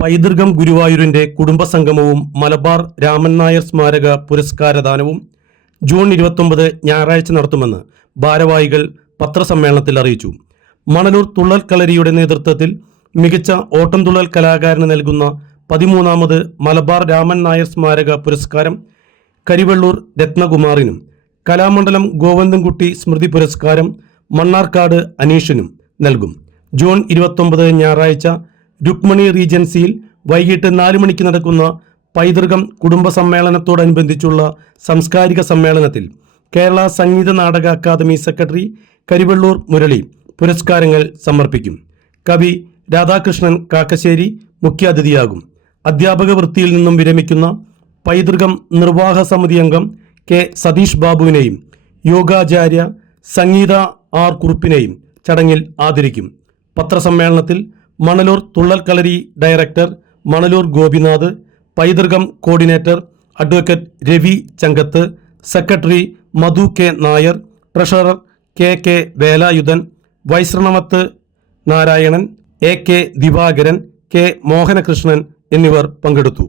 പൈതൃകം ഗുരുവായൂരിന്റെ കുടുംബസംഗമവും മലബാർ രാമൻ നായർ സ്മാരക പുരസ്കാരദാനവും ജൂൺ ഇരുപത്തൊമ്പത് ഞായറാഴ്ച നടത്തുമെന്ന് ഭാരവാഹികൾ പത്രസമ്മേളനത്തിൽ അറിയിച്ചു. മണലൂർ തുള്ളൽ കളരിയുടെ നേതൃത്വത്തിൽ മികച്ച ഓട്ടം തുള്ളൽ കലാകാരന് നൽകുന്ന പതിമൂന്നാമത് മലബാർ രാമൻ നായർ സ്മാരക പുരസ്കാരം കരിവെള്ളൂർ രത്നകുമാറിനും കലാമണ്ഡലം ഗോവന്ദൻകുട്ടി സ്മൃതി പുരസ്കാരം മണ്ണാർക്കാട് അനീഷിനും നൽകും. ജൂൺ ഇരുപത്തൊമ്പത് ഞായറാഴ്ച രുക്മണി റീജൻസിയിൽ വൈകിട്ട് നാല് മണിക്ക് നടക്കുന്ന പൈതൃകം കുടുംബ സമ്മേളനത്തോടനുബന്ധിച്ചുള്ള സാംസ്കാരിക സമ്മേളനത്തിൽ കേരള സംഗീത നാടക അക്കാദമി സെക്രട്ടറി കരിവെള്ളൂർ മുരളി പുരസ്കാരങ്ങൾ സമർപ്പിക്കും. കവി രാധാകൃഷ്ണൻ കാക്കശ്ശേരി മുഖ്യാതിഥിയാകും. അധ്യാപക വൃത്തിയിൽ നിന്നും വിരമിക്കുന്ന പൈതൃകം നിർവാഹ സമിതി അംഗം കെ സതീഷ് ബാബുവിനെയും യോഗാചാര്യ സംഗീത ആർ കുറുപ്പിനെയും ചടങ്ങിൽ ആദരിക്കും. പത്രസമ്മേളനത്തിൽ Manalur Thullalkalari director Manalur Gopinath Paithrukam coordinator advocate Ravi Changath secretary Madhu K Nair treasurer K K Velayudhan Vaishravanath Narayanan A K Divakaran K Mohanakrishnan എന്നിവർ പങ്കെടുത്തു.